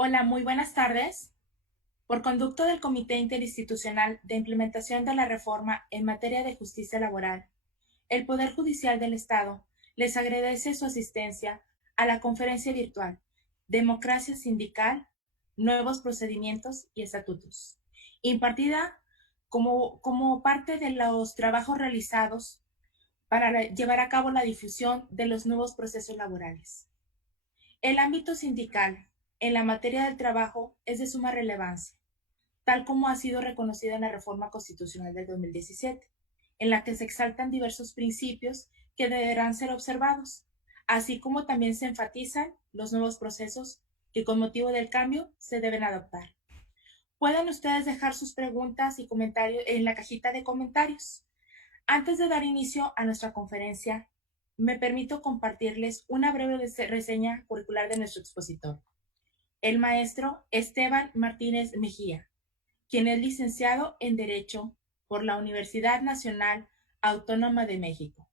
Hola, muy buenas tardes. Por conducto del Comité Interinstitucional de Implementación de la Reforma en materia de justicia laboral, el Poder Judicial del Estado les agradece su asistencia a la conferencia virtual Democracia Sindical, Nuevos Procedimientos y Estatutos, impartida como parte de los trabajos realizados para llevar a cabo la difusión de los nuevos procesos laborales. El ámbito sindical en la materia del trabajo es de suma relevancia, tal como ha sido reconocida en la Reforma Constitucional del 2017, en la que se exaltan diversos principios que deberán ser observados, así como también se enfatizan los nuevos procesos que con motivo del cambio se deben adoptar. Pueden ustedes dejar sus preguntas y comentarios en la cajita de comentarios. Antes de dar inicio a nuestra conferencia, me permito compartirles una breve reseña curricular de nuestro expositor, el maestro Esteban Martínez Mejía, quien es licenciado en Derecho por la Universidad Nacional Autónoma de México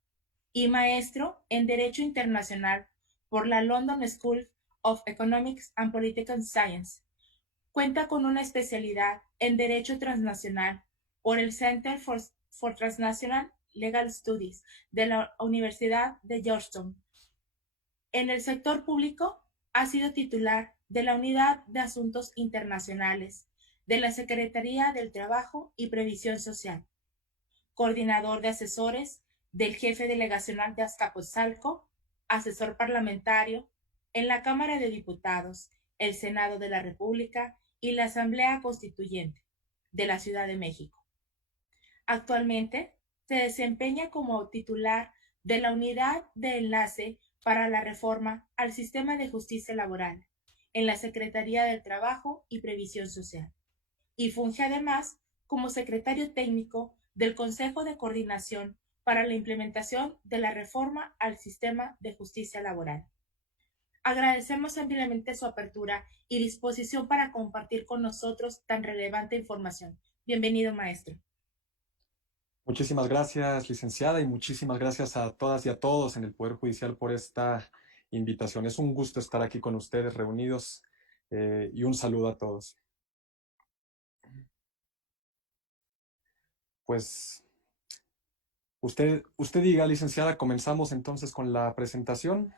y maestro en Derecho Internacional por la London School of Economics and Political Science. Cuenta con una especialidad en Derecho Transnacional por el Center for Transnational Legal Studies de la Universidad de Georgetown. En el sector público ha sido titular de la Unidad de Asuntos Internacionales de la Secretaría del Trabajo y Previsión Social, coordinador de asesores del jefe delegacional de Azcapotzalco, asesor parlamentario en la Cámara de Diputados, el Senado de la República y la Asamblea Constituyente de la Ciudad de México. Actualmente se desempeña como titular de la Unidad de Enlace para la Reforma al Sistema de Justicia Laboral en la Secretaría del Trabajo y Previsión Social y funge además como secretario técnico del Consejo de Coordinación para la implementación de la reforma al sistema de justicia laboral. Agradecemos ampliamente su apertura y disposición para compartir con nosotros tan relevante información. Bienvenido, maestro. Muchísimas gracias, licenciada, y muchísimas gracias a todas y a todos en el Poder Judicial por esta invitación. Es un gusto estar aquí con ustedes reunidos y un saludo a todos. Pues usted diga, licenciada, comenzamos entonces con la presentación.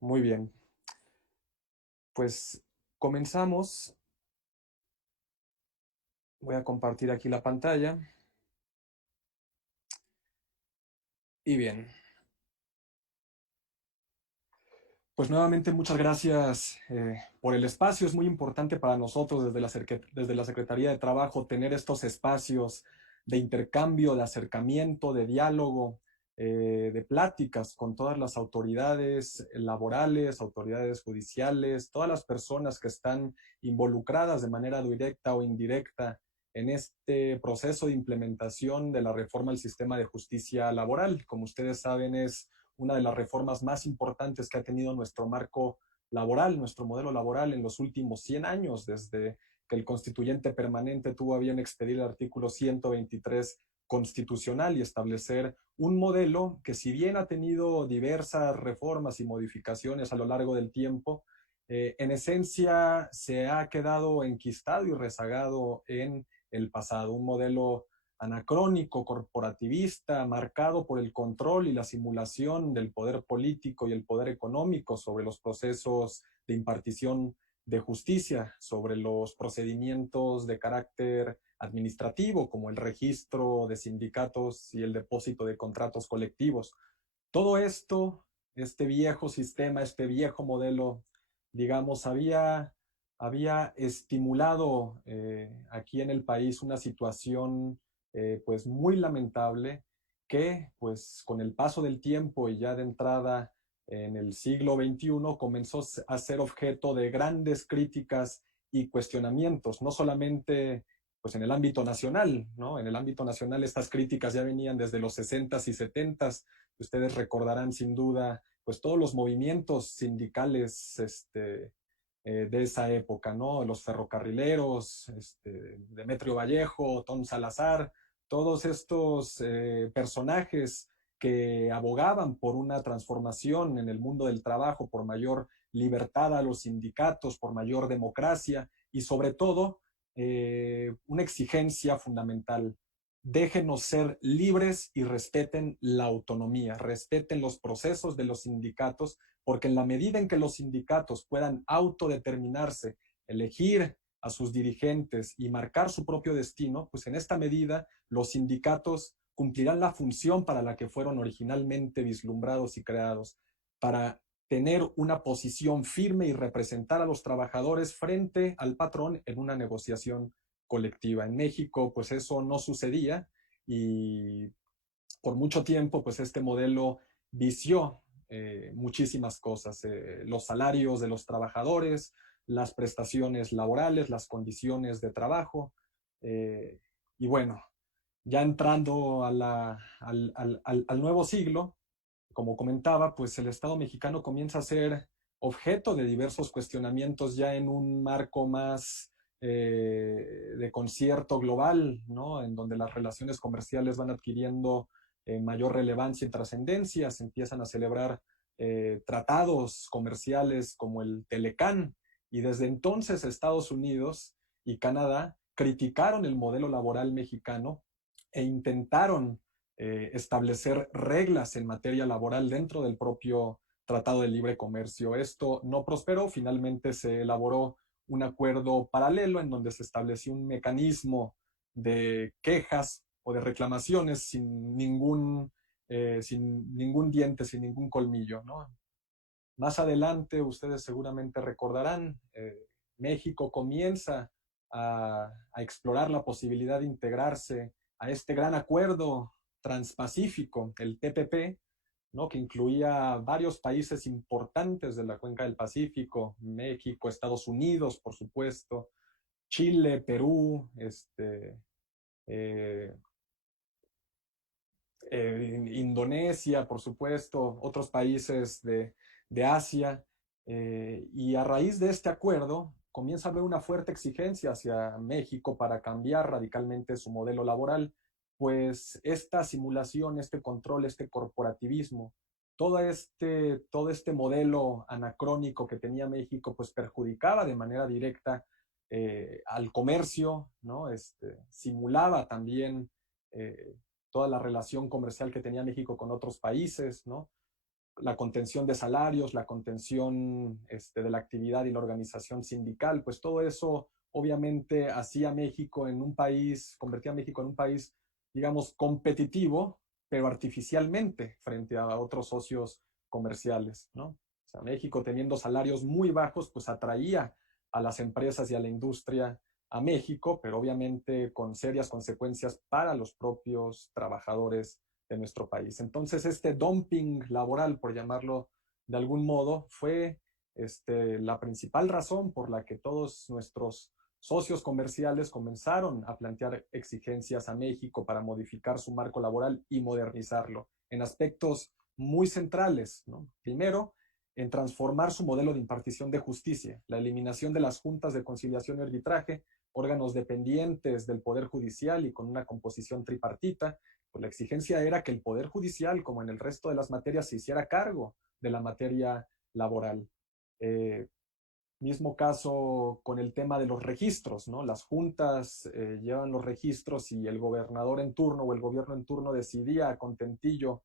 Muy bien, pues comenzamos. Voy a compartir aquí la pantalla. Y bien. Pues nuevamente muchas gracias por el espacio. Es muy importante para nosotros desde la Secretaría de Trabajo tener estos espacios de intercambio, de acercamiento, de diálogo, de pláticas con todas las autoridades laborales, autoridades judiciales, todas las personas que están involucradas de manera directa o indirecta en este proceso de implementación de la reforma al sistema de justicia laboral. Como ustedes saben, es una de las reformas más importantes que ha tenido nuestro marco laboral, nuestro modelo laboral en los últimos 100 años, desde que el constituyente permanente tuvo a bien expedir el artículo 123 constitucional y establecer un modelo que, si bien ha tenido diversas reformas y modificaciones a lo largo del tiempo, en esencia se ha quedado enquistado y rezagado en el pasado, un modelo anacrónico, corporativista, marcado por el control y la simulación del poder político y el poder económico sobre los procesos de impartición de justicia, sobre los procedimientos de carácter administrativo, como el registro de sindicatos y el depósito de contratos colectivos. Todo esto, este viejo sistema, este viejo modelo, digamos, había estimulado aquí en el país una situación pues muy lamentable que pues con el paso del tiempo y ya de entrada en el siglo XXI comenzó a ser objeto de grandes críticas y cuestionamientos, no solamente pues en el ámbito nacional, ¿no? En el ámbito nacional estas críticas ya venían desde los 60s y 70s. Ustedes recordarán sin duda pues todos los movimientos sindicales de esa época, ¿no? Los ferrocarrileros, Demetrio Vallejo, Tom Salazar, todos estos personajes que abogaban por una transformación en el mundo del trabajo, por mayor libertad a los sindicatos, por mayor democracia y sobre todo una exigencia fundamental. Déjenos ser libres y respeten la autonomía, respeten los procesos de los sindicatos, porque en la medida en que los sindicatos puedan autodeterminarse, elegir a sus dirigentes y marcar su propio destino, pues en esta medida los sindicatos cumplirán la función para la que fueron originalmente vislumbrados y creados, para tener una posición firme y representar a los trabajadores frente al patrón en una negociación colectiva. En México, pues eso no sucedía y por mucho tiempo, pues este modelo vició muchísimas cosas, los salarios de los trabajadores, las prestaciones laborales, las condiciones de trabajo. eh, y bueno, ya entrando al nuevo siglo, como comentaba, pues el Estado mexicano comienza a ser objeto de diversos cuestionamientos ya en un marco más de concierto global, ¿no? En donde las relaciones comerciales van adquiriendo mayor relevancia y trascendencia, se empiezan a celebrar tratados comerciales como el Telecán, y desde entonces Estados Unidos y Canadá criticaron el modelo laboral mexicano e intentaron establecer reglas en materia laboral dentro del propio Tratado de Libre Comercio. Esto no prosperó, finalmente se elaboró un acuerdo paralelo en donde se estableció un mecanismo de quejas o de reclamaciones sin ningún diente, sin ningún colmillo, ¿no? Más adelante, ustedes seguramente recordarán, México comienza a explorar la posibilidad de integrarse a este gran acuerdo transpacífico, el TPP, ¿no? Que incluía varios países importantes de la cuenca del Pacífico, México, Estados Unidos, por supuesto, Chile, Perú, eh, Indonesia, por supuesto, otros países de Asia. Y a raíz de este acuerdo, comienza a haber una fuerte exigencia hacia México para cambiar radicalmente su modelo laboral, pues esta simulación, este control, este corporativismo, todo este modelo anacrónico que tenía México, pues perjudicaba de manera directa al comercio, ¿no? Simulaba también toda la relación comercial que tenía México con otros países, ¿no? La contención de salarios, la contención de la actividad y la organización sindical, pues todo eso obviamente hacía México en un país, convertía a México en un país, digamos, competitivo, pero artificialmente frente a otros socios comerciales, ¿no? O sea, México teniendo salarios muy bajos, pues atraía a las empresas y a la industria a México, pero obviamente con serias consecuencias para los propios trabajadores de nuestro país. Entonces, este dumping laboral, por llamarlo de algún modo, fue la principal razón por la que todos nuestros socios comerciales comenzaron a plantear exigencias a México para modificar su marco laboral y modernizarlo en aspectos muy centrales, ¿no? Primero, en transformar su modelo de impartición de justicia, la eliminación de las juntas de conciliación y arbitraje, órganos dependientes del Poder Judicial y con una composición tripartita. Pues la exigencia era que el Poder Judicial, como en el resto de las materias, se hiciera cargo de la materia laboral. Eh, Mismo caso con el tema de los registros, ¿no? Las juntas llevan los registros y el gobernador en turno o el gobierno en turno decidía a contentillo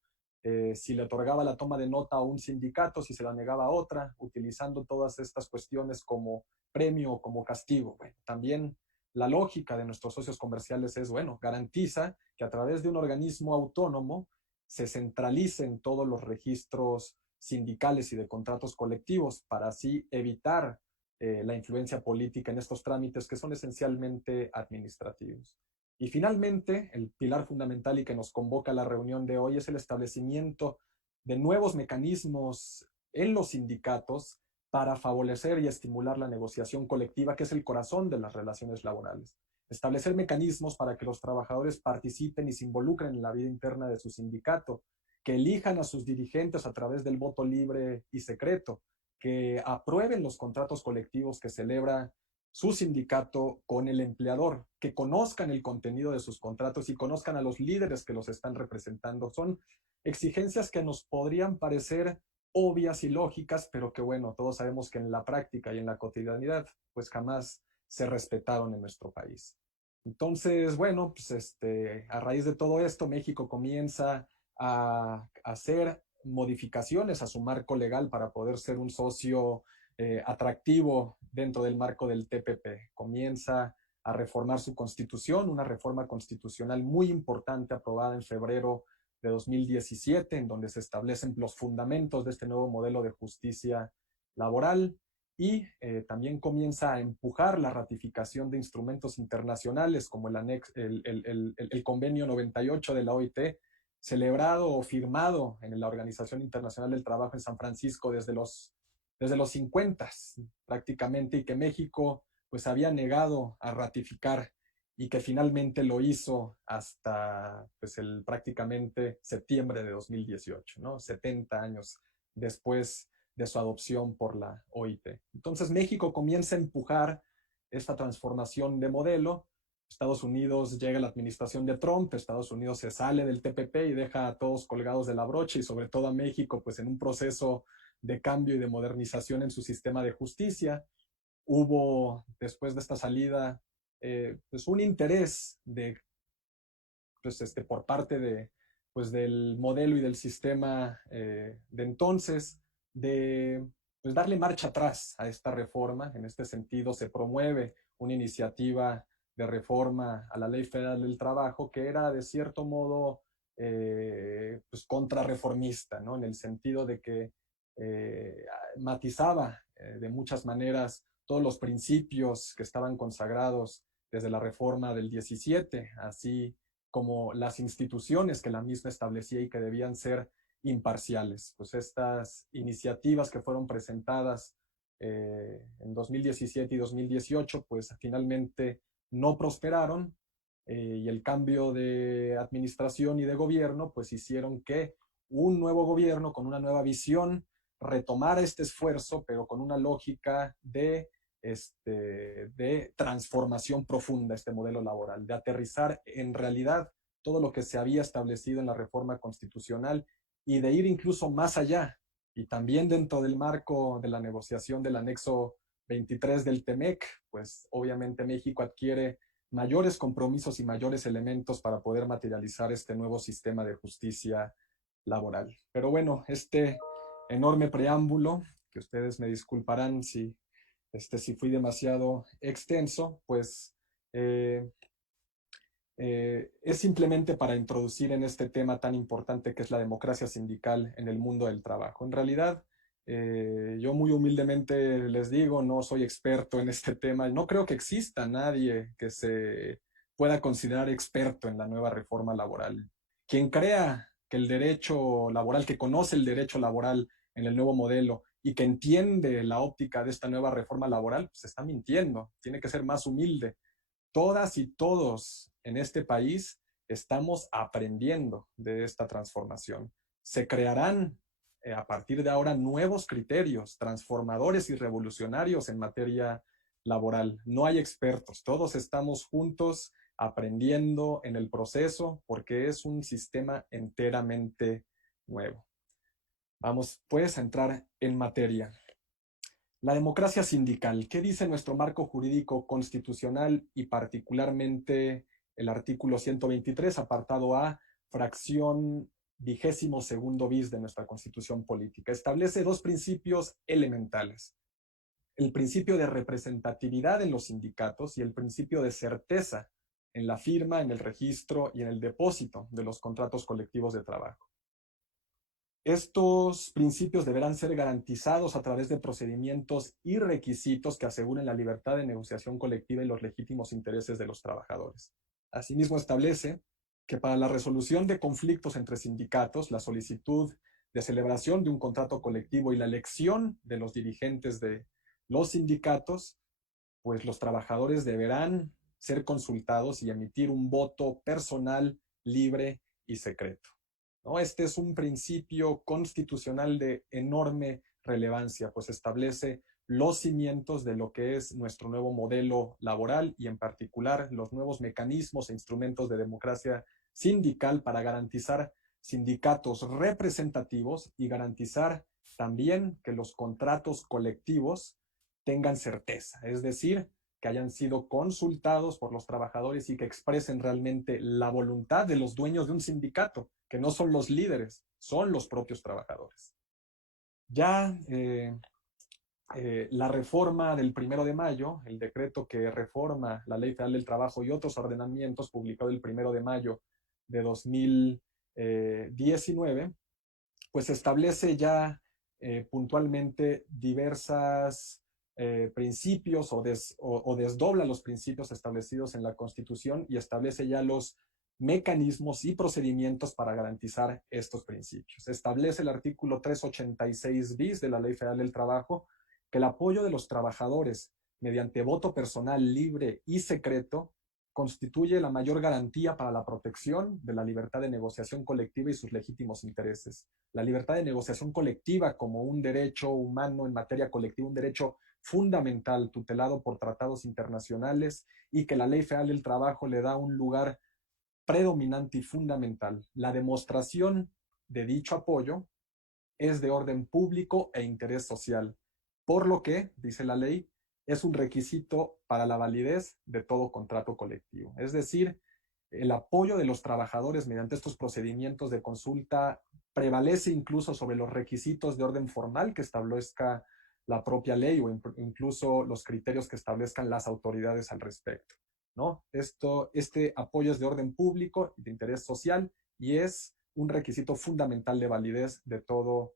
si le otorgaba la toma de nota a un sindicato, si se la negaba a otra, utilizando todas estas cuestiones como premio o como castigo. Bueno, también la lógica de nuestros socios comerciales es, bueno, garantiza que a través de un organismo autónomo se centralicen todos los registros sindicales y de contratos colectivos para así evitar la influencia política en estos trámites que son esencialmente administrativos. Y finalmente, el pilar fundamental y que nos convoca a la reunión de hoy es el establecimiento de nuevos mecanismos en los sindicatos para favorecer y estimular la negociación colectiva, que es el corazón de las relaciones laborales. Establecer mecanismos para que los trabajadores participen y se involucren en la vida interna de su sindicato, que elijan a sus dirigentes a través del voto libre y secreto, que aprueben los contratos colectivos que celebra su sindicato con el empleador, que conozcan el contenido de sus contratos y conozcan a los líderes que los están representando. Son exigencias que nos podrían parecer obvias y lógicas, pero que bueno, todos sabemos que en la práctica y en la cotidianidad, pues jamás se respetaron en nuestro país. Entonces, bueno, pues a raíz de todo esto, México comienza a hacer modificaciones a su marco legal para poder ser un socio atractivo dentro del marco del TPP. Comienza a reformar su constitución, una reforma constitucional muy importante aprobada en febrero de 2017, en donde se establecen los fundamentos de este nuevo modelo de justicia laboral y también comienza a empujar la ratificación de instrumentos internacionales como el convenio 98 de la OIT, celebrado o firmado en la Organización Internacional del Trabajo en San Francisco desde los 50 prácticamente, y que México pues había negado a ratificar y que finalmente lo hizo hasta pues prácticamente septiembre de 2018, ¿no? 70 años después de su adopción por la OIT. Entonces México comienza a empujar esta transformación de modelo. Estados Unidos llega a la administración de Trump, Estados Unidos se sale del TPP y deja a todos colgados de la brocha, y sobre todo a México pues en un proceso de cambio y de modernización en su sistema de justicia. Hubo, después de esta salida, pues un interés por parte del modelo y del sistema de entonces, de pues, darle marcha atrás a esta reforma. En este sentido, se promueve una iniciativa de reforma a la Ley Federal del Trabajo que era, de cierto modo, pues contrarreformista, ¿no? En el sentido de que matizaba de muchas maneras todos los principios que estaban consagrados desde la reforma del 17, así como las instituciones que la misma establecía y que debían ser imparciales. Pues estas iniciativas que fueron presentadas en 2017 y 2018, pues finalmente no prosperaron, y el cambio de administración y de gobierno, pues hicieron que un nuevo gobierno con una nueva visión retomara este esfuerzo, pero con una lógica de transformación profunda este modelo laboral, de aterrizar en realidad todo lo que se había establecido en la reforma constitucional y de ir incluso más allá. Y también dentro del marco de la negociación del anexo 23 del TEMEC, pues obviamente México adquiere mayores compromisos y mayores elementos para poder materializar este nuevo sistema de justicia laboral. Pero bueno, este enorme preámbulo, que ustedes me disculparán si fui demasiado extenso, pues es simplemente para introducir en este tema tan importante que es la democracia sindical en el mundo del trabajo. En realidad, yo muy humildemente les digo, no soy experto en este tema, no creo que exista nadie que se pueda considerar experto en la nueva reforma laboral. Quien crea que el derecho laboral, que conoce el derecho laboral en el nuevo modelo y que entiende la óptica de esta nueva reforma laboral, pues está mintiendo, tiene que ser más humilde. Todas y todos en este país estamos aprendiendo de esta transformación. Se crearán a partir de ahora nuevos criterios transformadores y revolucionarios en materia laboral. No hay expertos, todos estamos juntos aprendiendo en el proceso porque es un sistema enteramente nuevo. Vamos pues a entrar en materia. La democracia sindical. ¿Qué dice nuestro marco jurídico constitucional y particularmente el artículo 123, apartado A, fracción 22º bis de nuestra Constitución política? Establece dos principios elementales: el principio de representatividad en los sindicatos y el principio de certeza en la firma, en el registro y en el depósito de los contratos colectivos de trabajo. Estos principios deberán ser garantizados a través de procedimientos y requisitos que aseguren la libertad de negociación colectiva y los legítimos intereses de los trabajadores. Asimismo, establece que para la resolución de conflictos entre sindicatos, la solicitud de celebración de un contrato colectivo y la elección de los dirigentes de los sindicatos, pues los trabajadores deberán ser consultados y emitir un voto personal, libre y secreto, ¿no? Este es un principio constitucional de enorme relevancia, pues establece los cimientos de lo que es nuestro nuevo modelo laboral y en particular los nuevos mecanismos e instrumentos de democracia sindical para garantizar sindicatos representativos y garantizar también que los contratos colectivos tengan certeza, es decir, que hayan sido consultados por los trabajadores y que expresen realmente la voluntad de los dueños de un sindicato, que no son los líderes, son los propios trabajadores. Ya la reforma del 1 de mayo, el decreto que reforma la Ley Federal del Trabajo y otros ordenamientos, publicado el 1 de mayo de 2019, pues establece ya puntualmente diversas principios o desdobla los principios establecidos en la Constitución y establece ya los mecanismos y procedimientos para garantizar estos principios. Establece el artículo 386 bis de la Ley Federal del Trabajo que el apoyo de los trabajadores mediante voto personal libre y secreto constituye la mayor garantía para la protección de la libertad de negociación colectiva y sus legítimos intereses. La libertad de negociación colectiva como un derecho humano en materia colectiva, un derecho fundamental tutelado por tratados internacionales y que la Ley Federal del Trabajo le da un lugar predominante y fundamental. La demostración de dicho apoyo es de orden público e interés social, por lo que, dice la ley, es un requisito para la validez de todo contrato colectivo. Es decir, el apoyo de los trabajadores mediante estos procedimientos de consulta prevalece incluso sobre los requisitos de orden formal que establezca la propia ley o incluso los criterios que establezcan las autoridades al respecto, ¿no? Este apoyo es de orden público y de interés social y es un requisito fundamental de validez de todo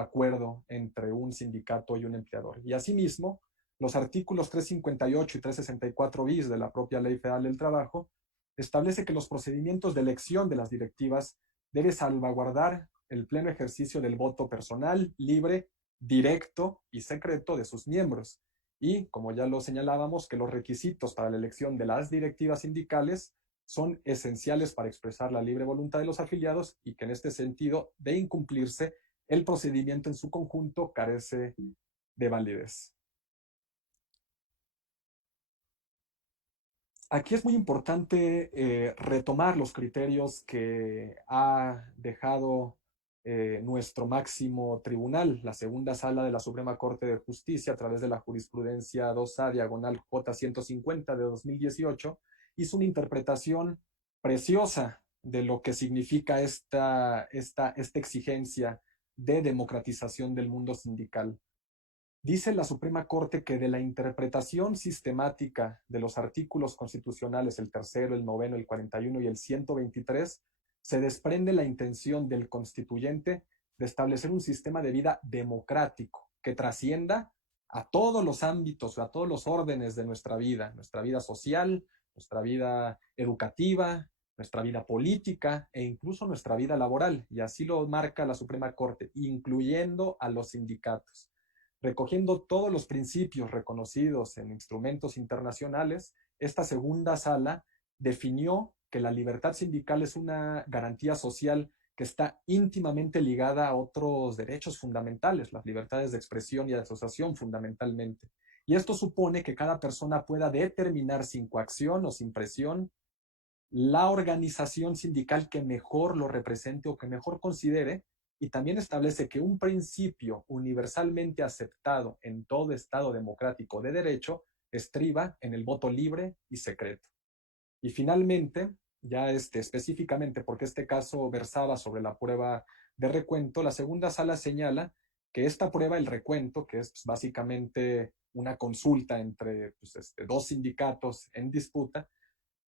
acuerdo entre un sindicato y un empleador. Y asimismo, los artículos 358 y 364 bis de la propia Ley Federal del Trabajo establece que los procedimientos de elección de las directivas deben salvaguardar el pleno ejercicio del voto personal, libre, directo y secreto de sus miembros. Y, como ya lo señalábamos, que los requisitos para la elección de las directivas sindicales son esenciales para expresar la libre voluntad de los afiliados y que en este sentido, de incumplirse, el procedimiento en su conjunto carece de validez. Aquí es muy importante retomar los criterios que ha dejado nuestro máximo tribunal, la segunda sala de la Suprema Corte de Justicia, a través de la jurisprudencia 2A diagonal J150 de 2018, hizo una interpretación preciosa de lo que significa esta exigencia de democratización del mundo sindical. Dice la Suprema Corte que de la interpretación sistemática de los artículos constitucionales, el tercero, el noveno, el 41 y el 123, se desprende la intención del constituyente de establecer un sistema de vida democrático que trascienda a todos los ámbitos, a todos los órdenes de nuestra vida social, nuestra vida educativa, nuestra vida política e incluso nuestra vida laboral. Y así lo marca la Suprema Corte, incluyendo a los sindicatos. Recogiendo todos los principios reconocidos en instrumentos internacionales, esta segunda sala definió que la libertad sindical es una garantía social que está íntimamente ligada a otros derechos fundamentales, las libertades de expresión y de asociación fundamentalmente. Y esto supone que cada persona pueda determinar sin coacción o sin presión la organización sindical que mejor lo represente o que mejor considere, y también establece que un principio universalmente aceptado en todo Estado democrático de derecho estriba en el voto libre y secreto. Y finalmente, ya específicamente porque este caso versaba sobre la prueba de recuento, la segunda sala señala que esta prueba, el recuento, que es básicamente una consulta entre dos sindicatos en disputa,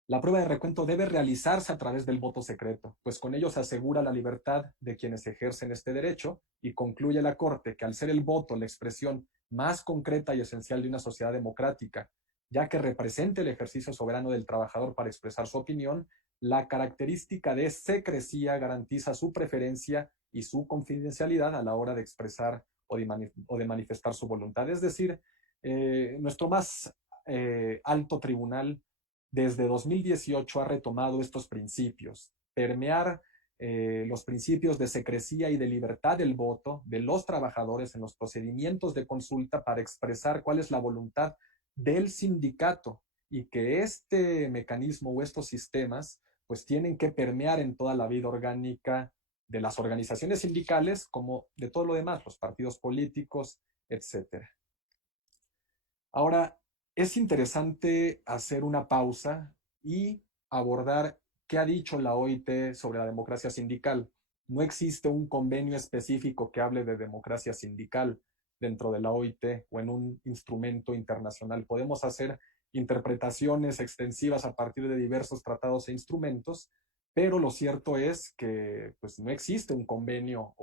la prueba de recuento debe realizarse a través del voto secreto, pues con ello se asegura la libertad de quienes ejercen este derecho y concluye la Corte que al ser el voto la expresión más concreta y esencial de una sociedad democrática, ya que representa el ejercicio soberano del trabajador para expresar su opinión, la característica de secrecía garantiza su preferencia y su confidencialidad a la hora de expresar o de manifestar su voluntad. Es decir, nuestro más alto tribunal desde 2018 ha retomado estos principios, permear los principios de secrecía y de libertad del voto de los trabajadores en los procedimientos de consulta para expresar cuál es la voluntad del sindicato y que este mecanismo o estos sistemas pues tienen que permear en toda la vida orgánica de las organizaciones sindicales como de todo lo demás, los partidos políticos, etc. Ahora, es interesante hacer una pausa y abordar qué ha dicho la OIT sobre la democracia sindical. No existe un convenio específico que hable de democracia sindical dentro de la OIT o en un instrumento internacional. Podemos hacer interpretaciones extensivas a partir de diversos tratados e instrumentos, pero lo cierto es que pues, no existe un convenio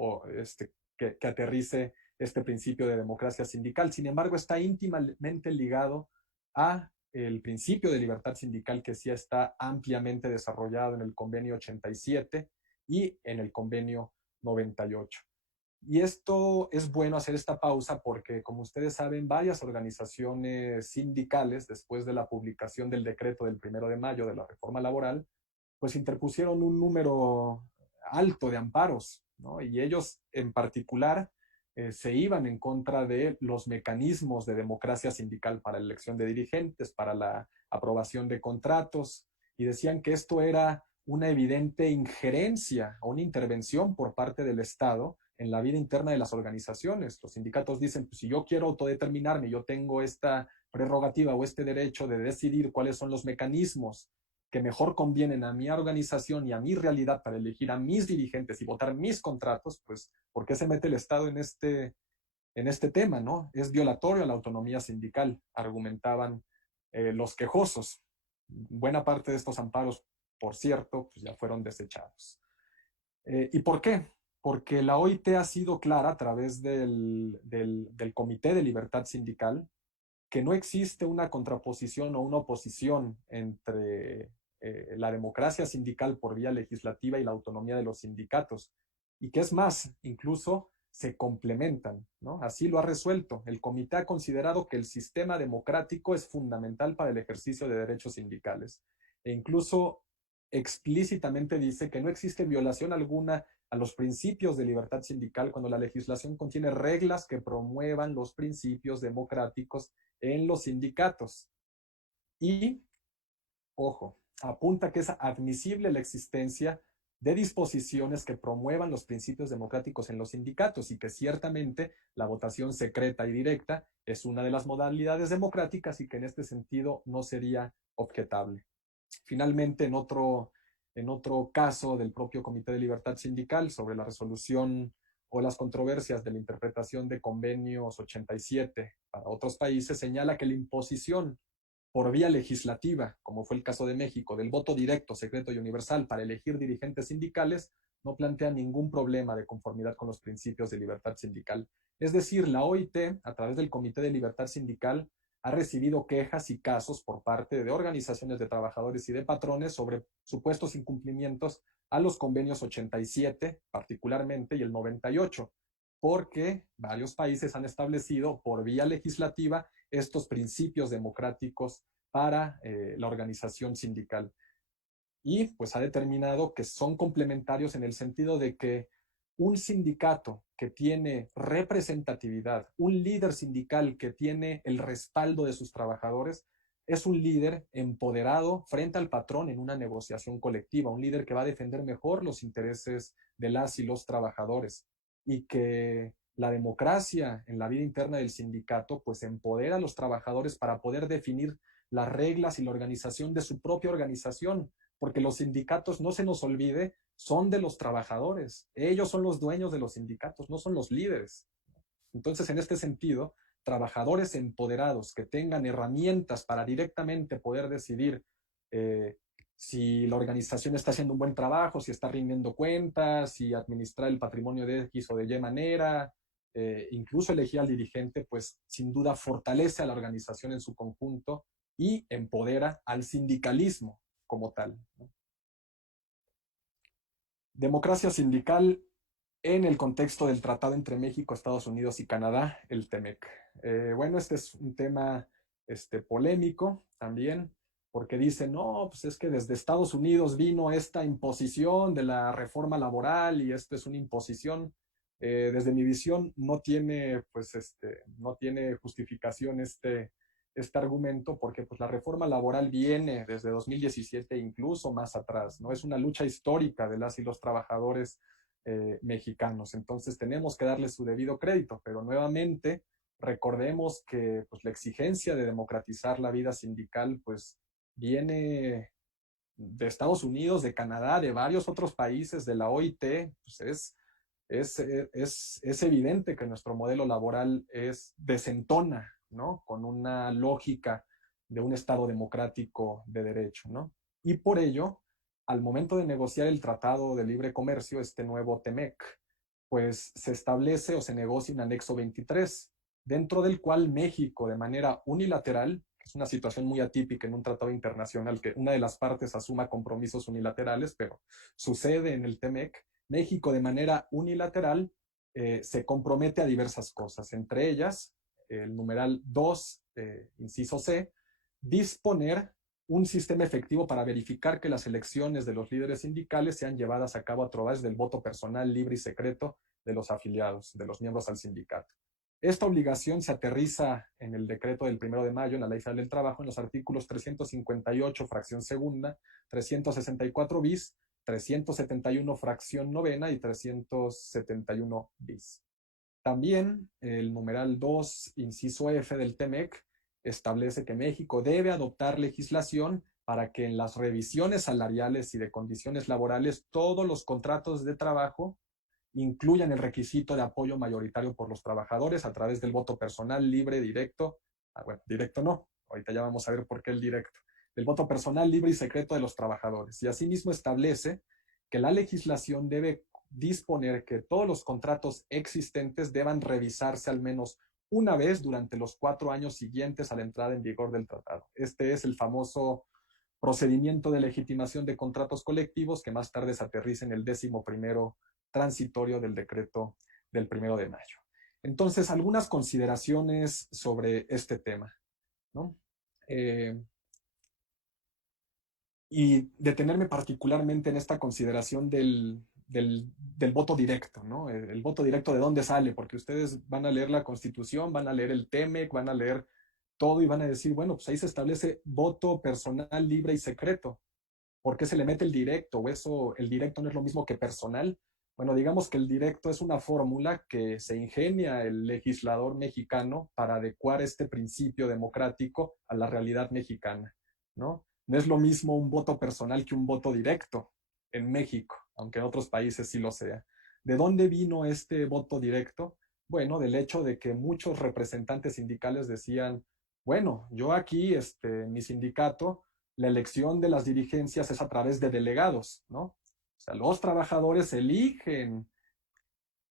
que aterrice este principio de democracia sindical. Sin embargo, está íntimamente ligado a el principio de libertad sindical que sí está ampliamente desarrollado en el convenio 87 y en el convenio 98. Y esto es bueno hacer esta pausa porque, como ustedes saben, varias organizaciones sindicales, después de la publicación del decreto del 1 de mayo de la reforma laboral, pues interpusieron un número alto de amparos, ¿no? Y ellos en particular se iban en contra de los mecanismos de democracia sindical para la elección de dirigentes, para la aprobación de contratos, y decían que esto era una evidente injerencia o una intervención por parte del Estado en la vida interna de las organizaciones. Los sindicatos dicen, pues si yo quiero autodeterminarme, yo tengo esta prerrogativa o este derecho de decidir cuáles son los mecanismos que mejor convienen a mi organización y a mi realidad para elegir a mis dirigentes y votar mis contratos, pues, ¿por qué se mete el Estado en este tema, no? Es violatorio a la autonomía sindical, argumentaban los quejosos. Buena parte de estos amparos, por cierto, pues ya fueron desechados. ¿Y por qué? Porque la OIT ha sido clara a través del Comité de Libertad Sindical que no existe una contraposición o una oposición entre la democracia sindical por vía legislativa y la autonomía de los sindicatos. Y que es más, incluso se complementan, ¿no? Así lo ha resuelto. El comité ha considerado que el sistema democrático es fundamental para el ejercicio de derechos sindicales. E incluso explícitamente dice que no existe violación alguna a los principios de libertad sindical cuando la legislación contiene reglas que promuevan los principios democráticos en los sindicatos. Y, ojo, apunta que es admisible la existencia de disposiciones que promuevan los principios democráticos en los sindicatos y que ciertamente la votación secreta y directa es una de las modalidades democráticas y que en este sentido no sería objetable. Finalmente, en otro caso del propio Comité de Libertad Sindical sobre la resolución o las controversias de la interpretación de convenios 87 para otros países, señala que la imposición por vía legislativa, como fue el caso de México, del voto directo, secreto y universal para elegir dirigentes sindicales, no plantea ningún problema de conformidad con los principios de libertad sindical. Es decir, la OIT, a través del Comité de Libertad Sindical, ha recibido quejas y casos por parte de organizaciones de trabajadores y de patrones sobre supuestos incumplimientos a los convenios 87 particularmente y el 98, porque varios países han establecido por vía legislativa estos principios democráticos para la organización sindical. Y pues ha determinado que son complementarios en el sentido de que un sindicato que tiene representatividad, un líder sindical que tiene el respaldo de sus trabajadores, es un líder empoderado frente al patrón en una negociación colectiva, un líder que va a defender mejor los intereses de las y los trabajadores y que la democracia en la vida interna del sindicato pues empodera a los trabajadores para poder definir las reglas y la organización de su propia organización, porque los sindicatos, no se nos olvide, son de los trabajadores. Ellos son los dueños de los sindicatos, no son los líderes. Entonces, en este sentido, trabajadores empoderados que tengan herramientas para directamente poder decidir si la organización está haciendo un buen trabajo, si está rindiendo cuentas, si administrar el patrimonio de X o de Y manera, incluso elegir al dirigente, pues sin duda fortalece a la organización en su conjunto y empodera al sindicalismo como tal, ¿no? Democracia sindical en el contexto del tratado entre México, Estados Unidos y Canadá, el TEMEC. Bueno, este es un tema polémico también. porque dicen, no, pues es que desde Estados Unidos vino esta imposición de la reforma laboral y esto es una imposición. Desde mi visión no tiene, pues, no tiene justificación este argumento, porque pues, la reforma laboral viene desde 2017 incluso más atrás, ¿no? Es una lucha histórica de las y los trabajadores mexicanos. Entonces tenemos que darle su debido crédito, pero nuevamente recordemos que pues, la exigencia de democratizar la vida sindical pues, viene de Estados Unidos, de Canadá, de varios otros países, de la OIT. Pues es evidente que nuestro modelo laboral desentona, ¿no? Con una lógica de un Estado democrático de derecho, ¿no? Y por ello, al momento de negociar el Tratado de Libre Comercio, este nuevo TEMEC, pues se establece o se negocia un anexo 23, dentro del cual México, de manera unilateral, es una situación muy atípica en un tratado internacional que una de las partes asuma compromisos unilaterales, pero sucede en el TEMEC, México de manera unilateral se compromete a diversas cosas, entre ellas el numeral 2, inciso C, disponer un sistema efectivo para verificar que las elecciones de los líderes sindicales sean llevadas a cabo a través del voto personal libre y secreto de los afiliados, de los miembros al sindicato. Esta obligación se aterriza en el decreto del 1 de mayo, en la Ley Federal del Trabajo, en los artículos 358, fracción segunda, 364 bis, 371, fracción novena y 371 bis. También el numeral 2, inciso F del TEMEC, establece que México debe adoptar legislación para que en las revisiones salariales y de condiciones laborales todos los contratos de trabajo incluyan el requisito de apoyo mayoritario por los trabajadores a través del voto personal libre, directo, bueno, directo no, ahorita ya vamos a ver por qué el directo, del voto personal libre y secreto de los trabajadores. Y asimismo establece que la legislación debe disponer que todos los contratos existentes deban revisarse al menos una vez durante los 4 años siguientes a la entrada en vigor del tratado. Este es el famoso procedimiento de legitimación de contratos colectivos que más tarde se aterriza en el 11º transitorio del decreto del 1 de mayo. Entonces, algunas consideraciones sobre este tema, ¿no? Y detenerme particularmente en esta consideración del voto directo, ¿no? El voto directo, ¿de dónde sale? Porque ustedes van a leer la Constitución, van a leer el TEMEC, van a leer todo y van a decir, bueno, pues ahí se establece voto personal libre y secreto. ¿Por qué se le mete el directo? ¿O eso, el directo no es lo mismo que personal? Bueno, digamos que el directo es una fórmula que se ingenia el legislador mexicano para adecuar este principio democrático a la realidad mexicana, ¿no? No es lo mismo un voto personal que un voto directo en México, aunque en otros países sí lo sea. ¿De dónde vino este voto directo? Bueno, del hecho de que muchos representantes sindicales decían, bueno, yo aquí, mi sindicato, la elección de las dirigencias es a través de delegados, ¿no? O sea, los trabajadores eligen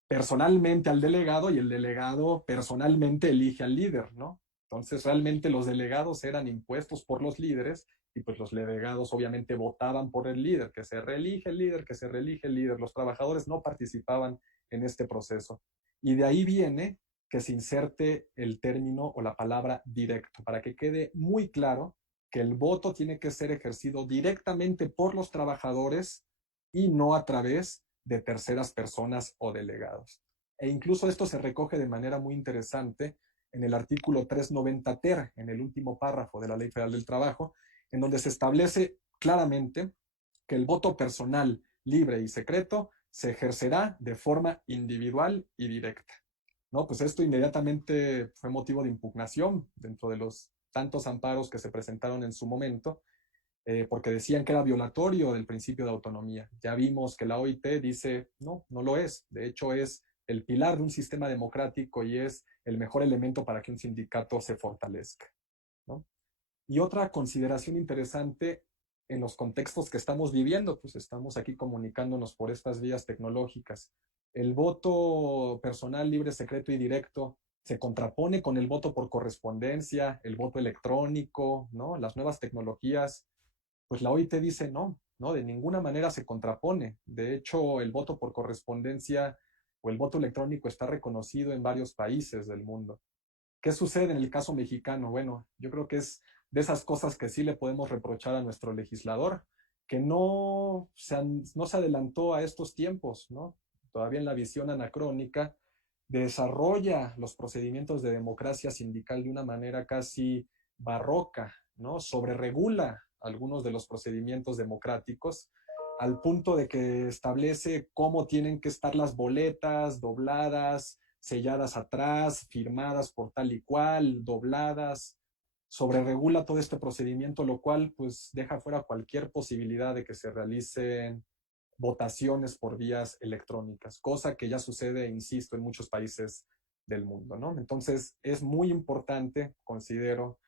personalmente al delegado y el delegado personalmente elige al líder, ¿no? Entonces, realmente los delegados eran impuestos por los líderes y pues los delegados obviamente votaban por el líder, que se reelige el líder, que se reelige el líder. Los trabajadores no participaban en este proceso. Y de ahí viene que se inserte el término o la palabra directo, para que quede muy claro que el voto tiene que ser ejercido directamente por los trabajadores y no a través de terceras personas o delegados. E incluso esto se recoge de manera muy interesante en el artículo 390 ter, en el último párrafo de la Ley Federal del Trabajo, en donde se establece claramente que el voto personal, libre y secreto se ejercerá de forma individual y directa. ¿No? Pues esto inmediatamente fue motivo de impugnación dentro de los tantos amparos que se presentaron en su momento, porque decían que era violatorio del principio de autonomía. Ya vimos que la OIT dice, no, no lo es. De hecho, es el pilar de un sistema democrático y es el mejor elemento para que un sindicato se fortalezca, ¿no? Y otra consideración interesante en los contextos que estamos viviendo, pues estamos aquí comunicándonos por estas vías tecnológicas. El voto personal, libre, secreto y directo se contrapone con el voto por correspondencia, el voto electrónico, ¿no? Las nuevas tecnologías. Pues la OIT dice no, no, de ninguna manera se contrapone. De hecho, el voto por correspondencia o el voto electrónico está reconocido en varios países del mundo. ¿Qué sucede en el caso mexicano? Bueno, yo creo que es de esas cosas que sí le podemos reprochar a nuestro legislador, que no se adelantó a estos tiempos, ¿no? Todavía en la visión anacrónica, desarrolla los procedimientos de democracia sindical de una manera casi barroca, ¿no? Sobreregula algunos de los procedimientos democráticos al punto de que establece cómo tienen que estar las boletas dobladas, selladas atrás, firmadas por tal y cual, dobladas, sobreregula todo este procedimiento, lo cual pues deja fuera cualquier posibilidad de que se realicen votaciones por vías electrónicas, cosa que ya sucede, insisto, en muchos países del mundo, ¿no? Entonces es muy importante, considero,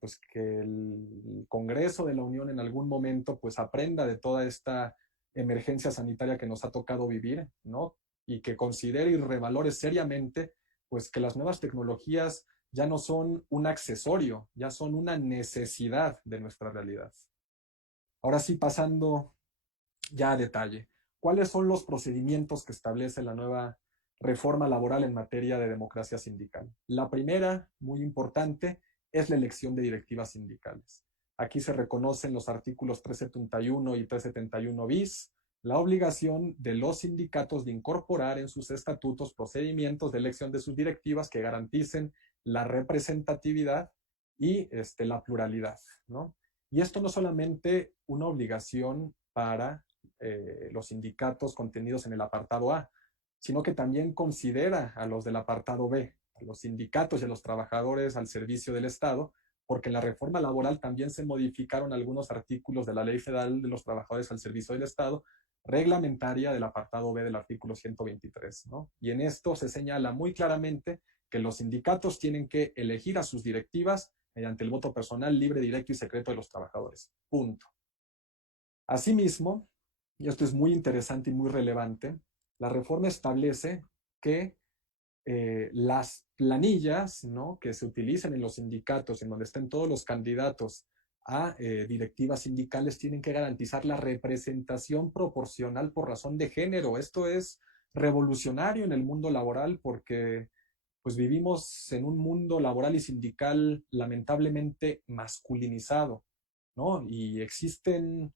pues que el Congreso de la Unión en algún momento pues aprenda de toda esta emergencia sanitaria que nos ha tocado vivir, ¿no? Y que considere y revalore seriamente pues que las nuevas tecnologías ya no son un accesorio, ya son una necesidad de nuestra realidad. Ahora sí, pasando ya a detalle, ¿cuáles son los procedimientos que establece la nueva reforma laboral en materia de democracia sindical? La primera, muy importante, es la elección de directivas sindicales. Aquí se reconocen los artículos 371 y 371 bis, la obligación de los sindicatos de incorporar en sus estatutos procedimientos de elección de sus directivas que garanticen la representatividad y la pluralidad, ¿no? Y esto no solamente una obligación para los sindicatos contenidos en el apartado A, sino que también considera a los del apartado B, a los sindicatos y a los trabajadores al servicio del Estado, porque en la reforma laboral también se modificaron algunos artículos de la Ley Federal de los Trabajadores al Servicio del Estado, reglamentaria del apartado B del artículo 123, ¿no? Y en esto se señala muy claramente que los sindicatos tienen que elegir a sus directivas mediante el voto personal, libre, directo y secreto de los trabajadores. Punto. Asimismo, y esto es muy interesante y muy relevante, la reforma establece que las planillas, ¿no?, que se utilicen en los sindicatos, en donde estén todos los candidatos a directivas sindicales, tienen que garantizar la representación proporcional por razón de género. Esto es revolucionario en el mundo laboral porque pues vivimos en un mundo laboral y sindical lamentablemente masculinizado, ¿no? Y existen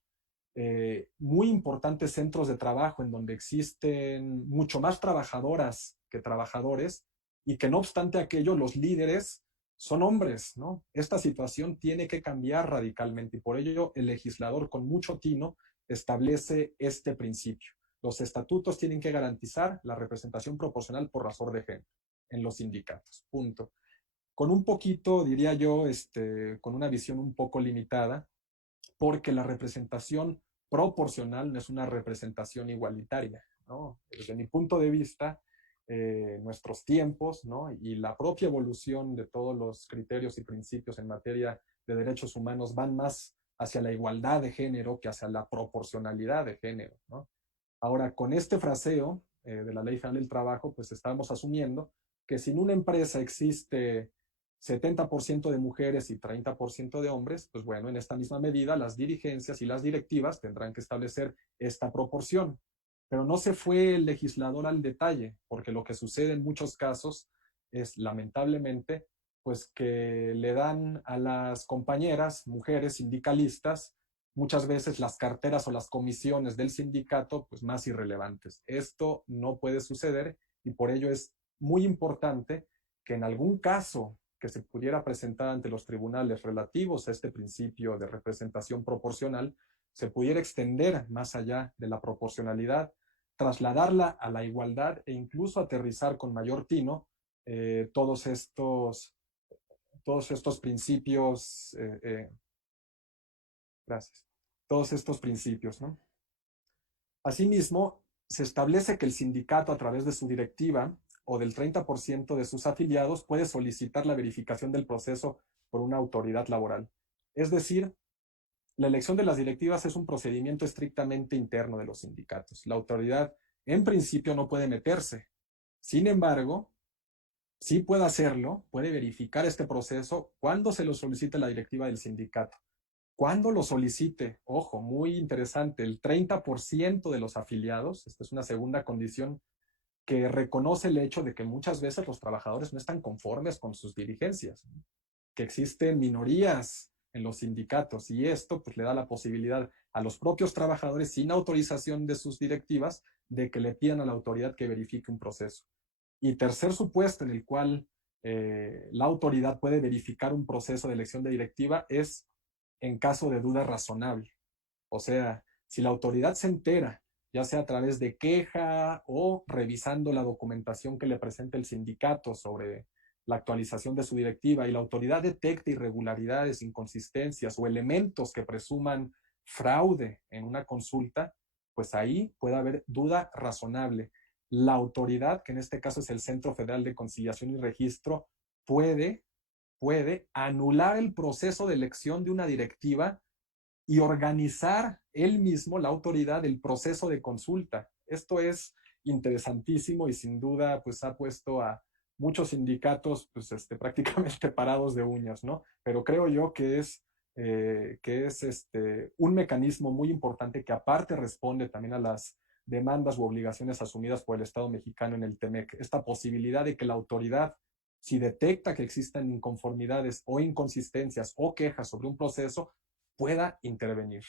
muy importantes centros de trabajo en donde existen mucho más trabajadoras que trabajadores y que no obstante aquello los líderes son hombres, ¿no? Esta situación tiene que cambiar radicalmente y por ello el legislador con mucho tino establece este principio. Los estatutos tienen que garantizar la representación proporcional por razón de género en los sindicatos, punto. Con un poquito, diría yo, con una visión un poco limitada, porque la representación proporcional no es una representación igualitaria, ¿no? Desde mi punto de vista, nuestros tiempos, ¿no?, y la propia evolución de todos los criterios y principios en materia de derechos humanos van más hacia la igualdad de género que hacia la proporcionalidad de género, ¿no? Ahora, con este fraseo de la Ley Federal del Trabajo, pues estamos asumiendo que si en una empresa existe 70% de mujeres y 30% de hombres, pues bueno, en esta misma medida las dirigencias y las directivas tendrán que establecer esta proporción. Pero no se fue el legislador al detalle, porque lo que sucede en muchos casos es, lamentablemente, pues que le dan a las compañeras, mujeres sindicalistas, muchas veces las carteras o las comisiones del sindicato pues más irrelevantes. Esto no puede suceder y por ello es muy importante que en algún caso que se pudiera presentar ante los tribunales relativos a este principio de representación proporcional, se pudiera extender más allá de la proporcionalidad, trasladarla a la igualdad e incluso aterrizar con mayor tino eh, todos, estos, todos estos principios, gracias, todos estos principios, ¿no? Asimismo, se establece que el sindicato, a través de su directiva o del 30% de sus afiliados, puede solicitar la verificación del proceso por una autoridad laboral. Es decir, la elección de las directivas es un procedimiento estrictamente interno de los sindicatos. La autoridad, en principio, no puede meterse. Sin embargo, sí puede hacerlo, puede verificar este proceso cuando se lo solicite la directiva del sindicato. Cuando lo solicite, ojo, muy interesante, el 30% de los afiliados, esta es una segunda condición que reconoce el hecho de que muchas veces los trabajadores no están conformes con sus dirigencias. que existen minorías en los sindicatos y esto pues le da la posibilidad a los propios trabajadores sin autorización de sus directivas de que le pidan a la autoridad que verifique un proceso. Y tercer supuesto en el cual la autoridad puede verificar un proceso de elección de directiva es en caso de duda razonable. O sea, si la autoridad se entera, ya sea a través de queja o revisando la documentación que le presenta el sindicato sobre la actualización de su directiva y la autoridad detecta irregularidades, inconsistencias o elementos que presuman fraude en una consulta, pues ahí puede haber duda razonable. La autoridad, que en este caso es el Centro Federal de Conciliación y Registro, puede, puede anular el proceso de elección de una directiva y organizar él mismo, la autoridad, el proceso de consulta. Esto es interesantísimo y sin duda pues ha puesto a muchos sindicatos pues prácticamente parados de uñas, ¿no? Pero creo yo que es un mecanismo muy importante que aparte responde también a las demandas u obligaciones asumidas por el Estado mexicano en el TEMEC. Esta posibilidad de que la autoridad, si detecta que existan inconformidades o inconsistencias o quejas sobre un proceso, pueda intervenir.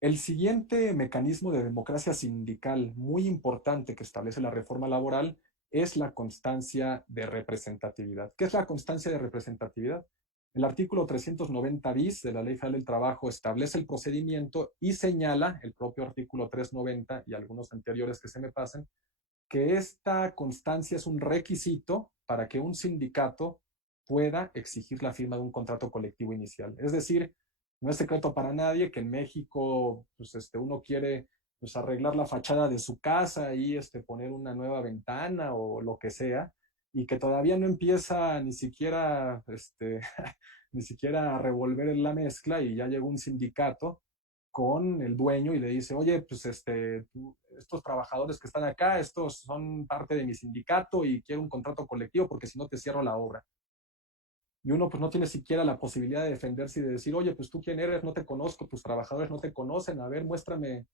El siguiente mecanismo de democracia sindical muy importante que establece la reforma laboral es la constancia de representatividad. ¿Qué es la constancia de representatividad? El artículo 390 bis de la Ley Federal del Trabajo establece el procedimiento y señala, el propio artículo 390 y algunos anteriores que se me pasen, que esta constancia es un requisito para que un sindicato pueda exigir la firma de un contrato colectivo inicial. Es decir, no es secreto para nadie que en México pues, uno quiere pues, arreglar la fachada de su casa y poner una nueva ventana o lo que sea, y que todavía no empieza ni siquiera, ni siquiera a revolver la mezcla y ya llegó un sindicato con el dueño y le dice, oye, pues estos trabajadores que están acá, estos son parte de mi sindicato y quiero un contrato colectivo porque si no te cierro la obra. Y uno pues no tiene siquiera la posibilidad de defenderse y de decir, oye, pues tú quién eres, no te conozco, tus trabajadores no te conocen, a ver, muéstrame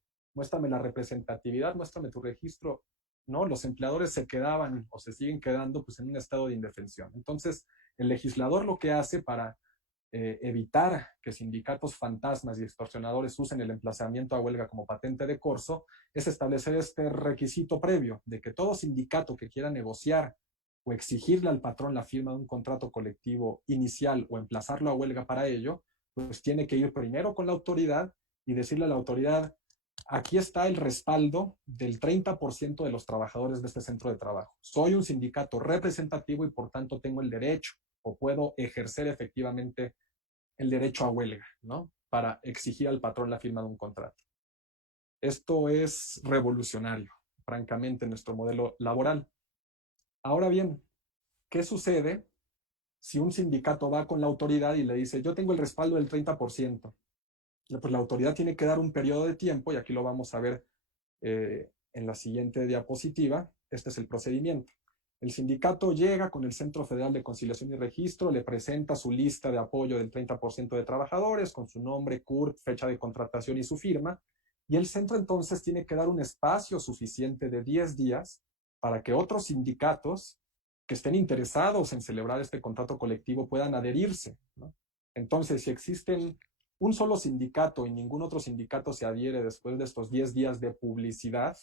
la representatividad, muéstrame tu registro. No, los empleadores se quedaban o se siguen quedando pues en un estado de indefensión. Entonces, el legislador lo que hace para evitar que sindicatos fantasmas y extorsionadores usen el emplazamiento a huelga como patente de corso, es establecer este requisito previo de que todo sindicato que quiera negociar o exigirle al patrón la firma de un contrato colectivo inicial o emplazarlo a huelga para ello, pues tiene que ir primero con la autoridad y decirle a la autoridad, aquí está el respaldo del 30% de los trabajadores de este centro de trabajo. Soy un sindicato representativo y por tanto tengo el derecho o puedo ejercer efectivamente el derecho a huelga, ¿no? Para exigir al patrón la firma de un contrato. Esto es revolucionario, francamente, en nuestro modelo laboral. Ahora bien, ¿qué sucede si un sindicato va con la autoridad y le dice, yo tengo el respaldo del 30%? Pues la autoridad tiene que dar un periodo de tiempo, y aquí lo vamos a ver en la siguiente diapositiva. Este es el procedimiento. El sindicato llega con el Centro Federal de Conciliación y Registro, le presenta su lista de apoyo del 30% de trabajadores con su nombre, CURP, fecha de contratación y su firma, y el centro entonces tiene que dar un espacio suficiente de 10 días para que otros sindicatos que estén interesados en celebrar este contrato colectivo puedan adherirse, ¿no? Entonces, si existen un solo sindicato y ningún otro sindicato se adhiere después de estos 10 días de publicidad,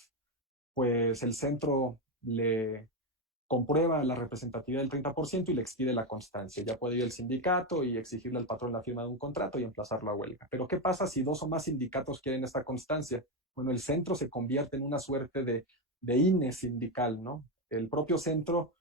pues el centro le comprueba la representatividad del 30% y le expide la constancia. Ya puede ir el sindicato y exigirle al patrón la firma de un contrato y emplazarlo a huelga. Pero ¿qué pasa si dos o más sindicatos quieren esta constancia? Bueno, el centro se convierte en una suerte de INE sindical, ¿no? El propio centro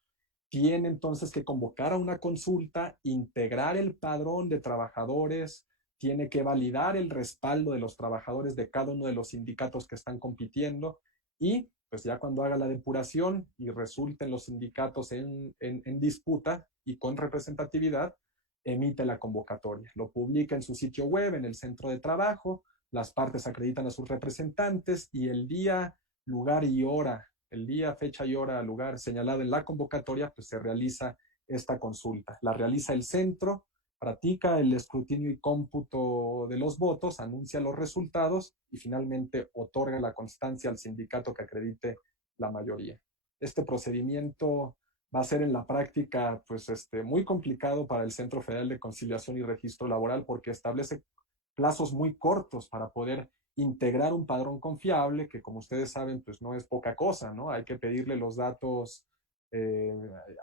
tiene entonces que convocar a una consulta, integrar el padrón de trabajadores, tiene que validar el respaldo de los trabajadores de cada uno de los sindicatos que están compitiendo y pues ya cuando haga la depuración y resulten los sindicatos en disputa y con representatividad, emite la convocatoria. Lo publica en su sitio web, en el centro de trabajo, las partes acreditan a sus representantes y el día, lugar y hora, el día, fecha y hora, lugar señalado en la convocatoria, pues se realiza esta consulta. La realiza el centro, practica el escrutinio y cómputo de los votos, anuncia los resultados y finalmente otorga la constancia al sindicato que acredite la mayoría. Este procedimiento va a ser en la práctica pues, muy complicado para el Centro Federal de Conciliación y Registro Laboral porque establece plazos muy cortos para poder integrar un padrón confiable, que como ustedes saben, pues no es poca cosa, ¿no? Hay que pedirle los datos eh,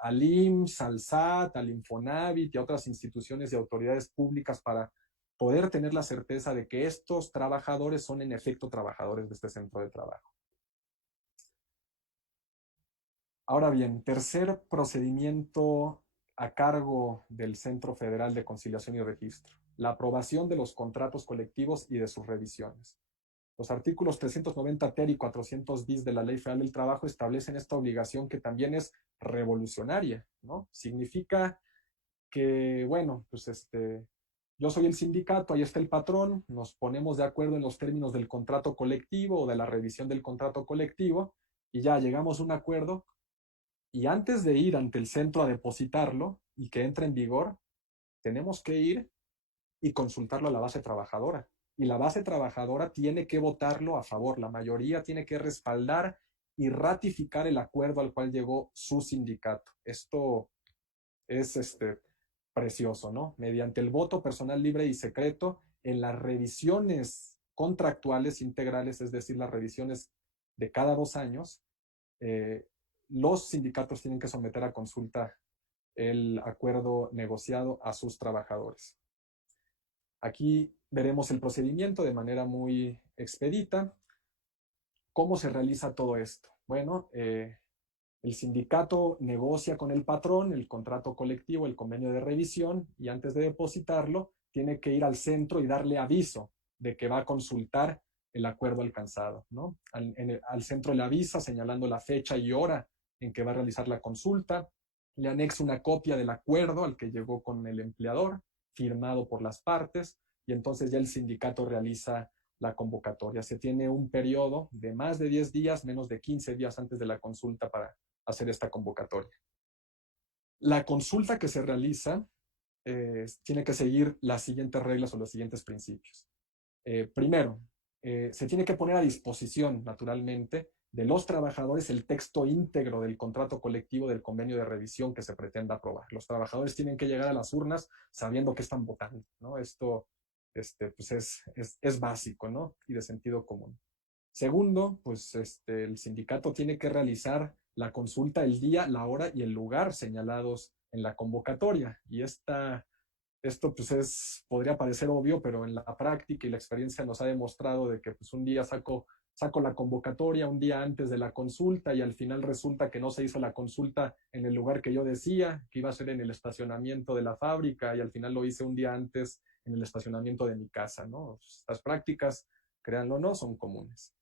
al IMSS, al SAT, al Infonavit y a otras instituciones y autoridades públicas para poder tener la certeza de que estos trabajadores son en efecto trabajadores de este centro de trabajo. Ahora bien, tercer procedimiento a cargo del Centro Federal de Conciliación y Registro, la aprobación de los contratos colectivos y de sus revisiones. Los artículos 390 ter y 400 bis de la Ley Federal del Trabajo establecen esta obligación que también es revolucionaria, ¿no? Significa que, bueno, pues yo soy el sindicato, ahí está el patrón, nos ponemos de acuerdo en los términos del contrato colectivo o de la revisión del contrato colectivo y ya llegamos a un acuerdo y antes de ir ante el centro a depositarlo y que entre en vigor, tenemos que ir y consultarlo a la base trabajadora. Y la base trabajadora tiene que votarlo a favor. La mayoría tiene que respaldar y ratificar el acuerdo al cual llegó su sindicato. Esto es precioso, ¿no? Mediante el voto personal libre y secreto, en las revisiones contractuales integrales, es decir, las revisiones de cada 2 años, eh, los sindicatos tienen que someter a consulta el acuerdo negociado a sus trabajadores. Aquí veremos el procedimiento de manera muy expedita. ¿Cómo se realiza todo esto? Bueno, el sindicato negocia con el patrón el contrato colectivo, el convenio de revisión, y antes de depositarlo, tiene que ir al centro y darle aviso de que va a consultar el acuerdo alcanzado, ¿no? Al centro le avisa señalando la fecha y hora en que va a realizar la consulta, le anexa una copia del acuerdo al que llegó con el empleador, firmado por las partes, y entonces ya el sindicato realiza la convocatoria. Se tiene un periodo de más de 10 días, menos de 15 días antes de la consulta para hacer esta convocatoria. La consulta que se realiza tiene que seguir las siguientes reglas o los siguientes principios. Primero, se tiene que poner a disposición, naturalmente, de los trabajadores el texto íntegro del contrato colectivo del convenio de revisión que se pretenda aprobar. Los trabajadores tienen que llegar a las urnas sabiendo que están votando, ¿no? Esto pues es básico, ¿no? Y de sentido común. Segundo, pues el sindicato tiene que realizar la consulta el día, la hora y el lugar señalados en la convocatoria. Y esto pues podría parecer obvio, pero en la práctica y la experiencia nos ha demostrado de que pues un día saco la convocatoria un día antes de la consulta y al final resulta que no se hizo la consulta en el lugar que yo decía, que iba a ser en el estacionamiento de la fábrica y al final lo hice un día antes en el estacionamiento de mi casa, ¿no? Estas prácticas, créanlo o no, son comunes.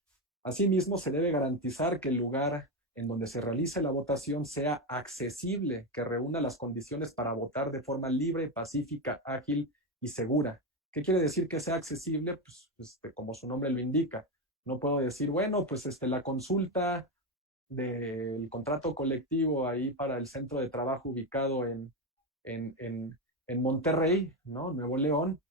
Asimismo, se debe garantizar que el lugar en donde se realice la votación sea accesible, que reúna las condiciones para votar de forma libre, pacífica, ágil y segura. ¿Qué quiere decir que sea accesible? Pues, como su nombre lo indica. No puedo decir, bueno, pues la consulta del contrato colectivo ahí para el centro de trabajo ubicado en, en, en Monterrey, ¿no? Nuevo León,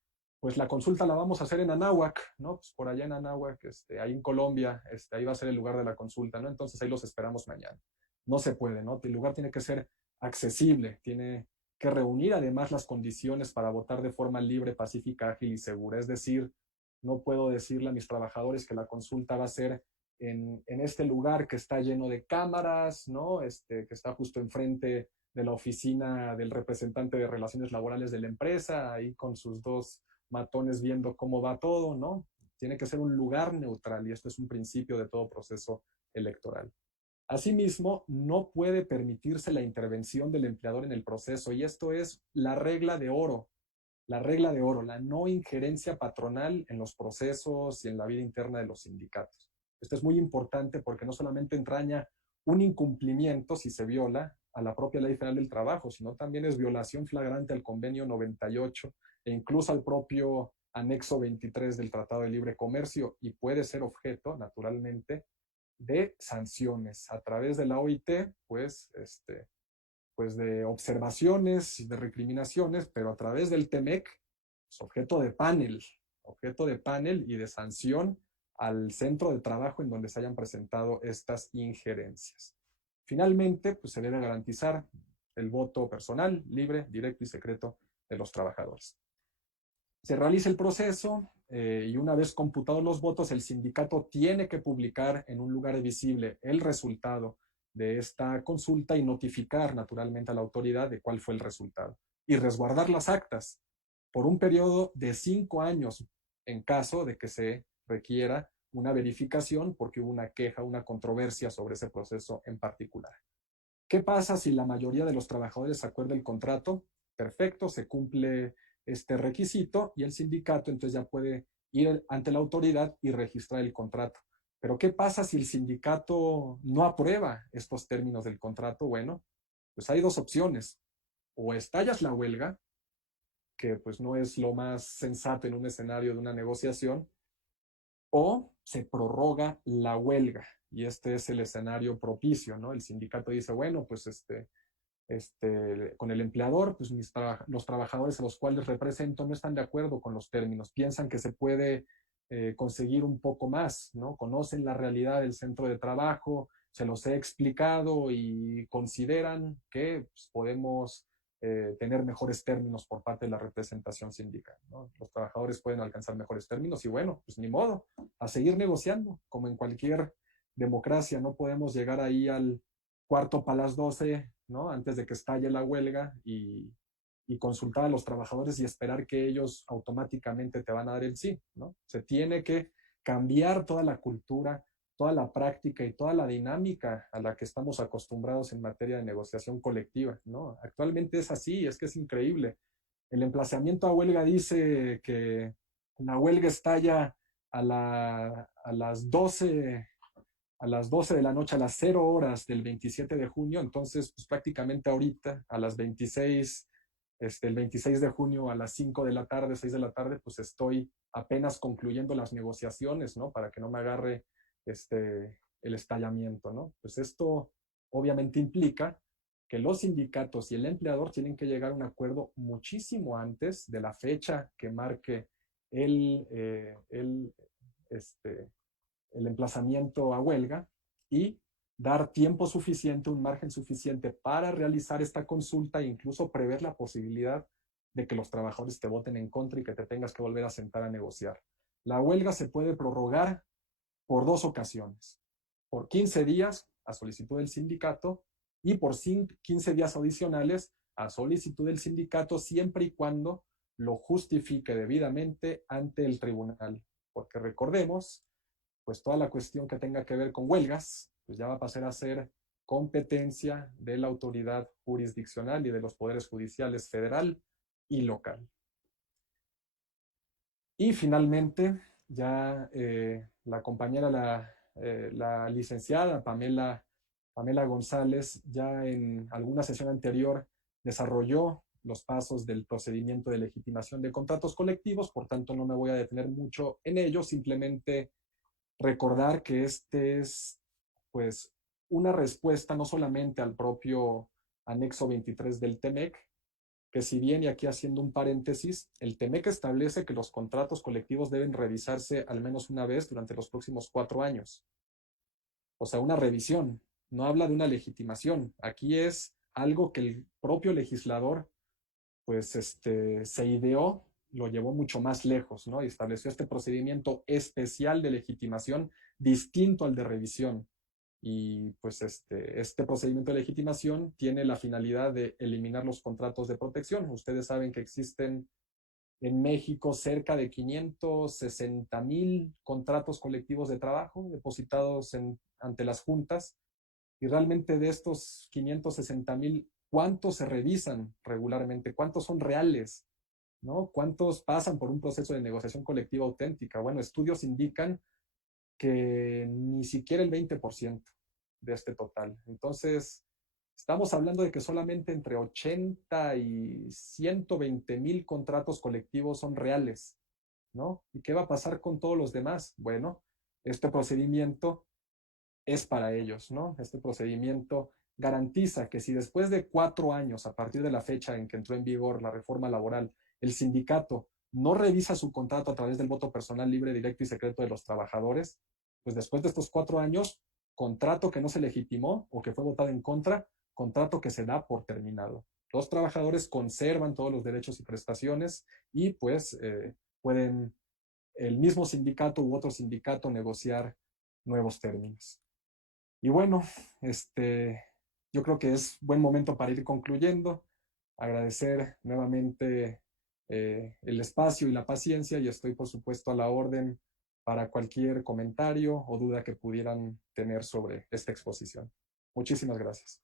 pues la consulta la vamos a hacer en Anáhuac, ¿no? Pues por allá en Anáhuac, ahí en Colombia, ahí va a ser el lugar de la consulta, ¿no? Entonces ahí los esperamos mañana. No se puede, ¿no? El lugar tiene que ser accesible, tiene que reunir además las condiciones para votar de forma libre, pacífica, ágil y segura. Es decir, no puedo decirle a mis trabajadores que la consulta va a ser en este lugar que está lleno de cámaras, ¿no? Que está justo enfrente de la oficina del representante de relaciones laborales de la empresa, ahí con sus dos matones viendo cómo va todo, ¿no? Tiene que ser un lugar neutral y esto es un principio de todo proceso electoral. Asimismo, no puede permitirse la intervención del empleador en el proceso y esto es la regla de oro, la no injerencia patronal en los procesos y en la vida interna de los sindicatos. Esto es muy importante porque no solamente entraña un incumplimiento si se viola a la propia Ley Federal del Trabajo, sino también es violación flagrante al Convenio 98 e incluso al propio anexo 23 del Tratado de Libre Comercio y puede ser objeto, naturalmente, de sanciones a través de la OIT, pues de observaciones y de recriminaciones, pero a través del TEMEC, pues objeto de panel y de sanción al centro de trabajo en donde se hayan presentado estas injerencias. Finalmente, pues se debe garantizar el voto personal, libre, directo y secreto de los trabajadores. Se realiza el proceso y una vez computados los votos, el sindicato tiene que publicar en un lugar visible el resultado de esta consulta y notificar naturalmente a la autoridad de cuál fue el resultado y resguardar las actas por un periodo de 5 años en caso de que se requiera una verificación porque hubo una queja, una controversia sobre ese proceso en particular. ¿Qué pasa si la mayoría de los trabajadores acuerda el contrato? Perfecto, se cumple este requisito y el sindicato entonces ya puede ir ante la autoridad y registrar el contrato. Pero ¿qué pasa si el sindicato no aprueba estos términos del contrato? Bueno, pues hay dos opciones. O estallas la huelga, que pues no es lo más sensato en un escenario de una negociación, o se prorroga la huelga. Y este es el escenario propicio, ¿no? El sindicato dice, bueno, pues con el empleador, pues los trabajadores a los cuales represento no están de acuerdo con los términos, piensan que se puede conseguir un poco más, ¿no? Conocen la realidad del centro de trabajo, se los he explicado y consideran que pues, podemos tener mejores términos por parte de la representación sindical, ¿no? Los trabajadores pueden alcanzar mejores términos y bueno, pues ni modo, a seguir negociando, como en cualquier democracia, no podemos llegar ahí al cuarto para las 12, ¿no? Antes de que estalle la huelga y consultar a los trabajadores y esperar que ellos automáticamente te van a dar el sí, ¿no? Se tiene que cambiar toda la cultura, toda la práctica y toda la dinámica a la que estamos acostumbrados en materia de negociación colectiva, ¿no? Actualmente es así, es que es increíble. El emplazamiento a huelga dice que la huelga estalla a las 12 de la noche, a las 0 horas del 27 de junio, entonces pues prácticamente ahorita a las 26, el 26 de junio a las 5 de la tarde, 6 de la tarde, pues estoy apenas concluyendo las negociaciones, ¿no? Para que no me agarre el estallamiento, ¿no? Pues esto obviamente implica que los sindicatos y el empleador tienen que llegar a un acuerdo muchísimo antes de la fecha que marque el, eh, el, este, el emplazamiento a huelga y dar tiempo suficiente, un margen suficiente para realizar esta consulta e incluso prever la posibilidad de que los trabajadores te voten en contra y que te tengas que volver a sentar a negociar. La huelga se puede prorrogar por 2 ocasiones, por 15 días a solicitud del sindicato y por 15 días adicionales a solicitud del sindicato siempre y cuando lo justifique debidamente ante el tribunal. Porque recordemos pues toda la cuestión que tenga que ver con huelgas, pues ya va a pasar a ser competencia de la autoridad jurisdiccional y de los poderes judiciales federal y local. Y finalmente, ya la compañera, la licenciada Pamela González, ya en alguna sesión anterior desarrolló los pasos del procedimiento de legitimación de contratos colectivos, por tanto no me voy a detener mucho en ello, simplemente recordar que este es, pues, una respuesta no solamente al propio anexo 23 del TEMEC, que si bien, y aquí haciendo un paréntesis, el TEMEC establece que los contratos colectivos deben revisarse al menos una vez durante los próximos 4 años. O sea, una revisión. No habla de una legitimación. Aquí es algo que el propio legislador, pues, se ideó, lo llevó mucho más lejos, ¿no? Y estableció este procedimiento especial de legitimación distinto al de revisión. Y pues este procedimiento de legitimación tiene la finalidad de eliminar los contratos de protección. Ustedes saben que existen en México cerca de 560,000 contratos colectivos de trabajo depositados ante las juntas y realmente de estos 560,000, ¿cuántos se revisan regularmente? ¿Cuántos son reales? ¿No? ¿Cuántos pasan por un proceso de negociación colectiva auténtica? Bueno, estudios indican que ni siquiera el 20% de este total. Entonces, estamos hablando de que solamente entre 80 y 120,000 contratos colectivos son reales, ¿no? ¿Y qué va a pasar con todos los demás? Bueno, este procedimiento es para ellos, ¿no? Este procedimiento garantiza que si después de 4 años, a partir de la fecha en que entró en vigor la reforma laboral, el sindicato no revisa su contrato a través del voto personal libre, directo y secreto de los trabajadores, pues después de estos 4 años contrato que no se legitimó o que fue votado en contra, contrato que se da por terminado. Los trabajadores conservan todos los derechos y prestaciones y pues pueden el mismo sindicato u otro sindicato negociar nuevos términos. Y bueno, yo creo que es buen momento para ir concluyendo. Agradecer nuevamente el espacio y la paciencia y estoy por supuesto a la orden para cualquier comentario o duda que pudieran tener sobre esta exposición. Muchísimas gracias.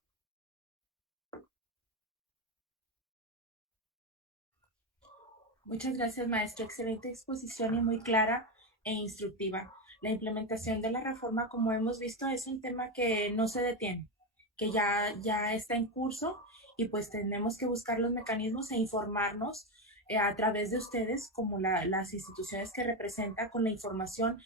Muchas gracias, maestro. Excelente exposición y muy clara e instructiva. La implementación de la reforma, como hemos visto, es un tema que no se detiene, que ya está en curso y pues tenemos que buscar los mecanismos e informarnos a través de ustedes, como las instituciones que representa, con la información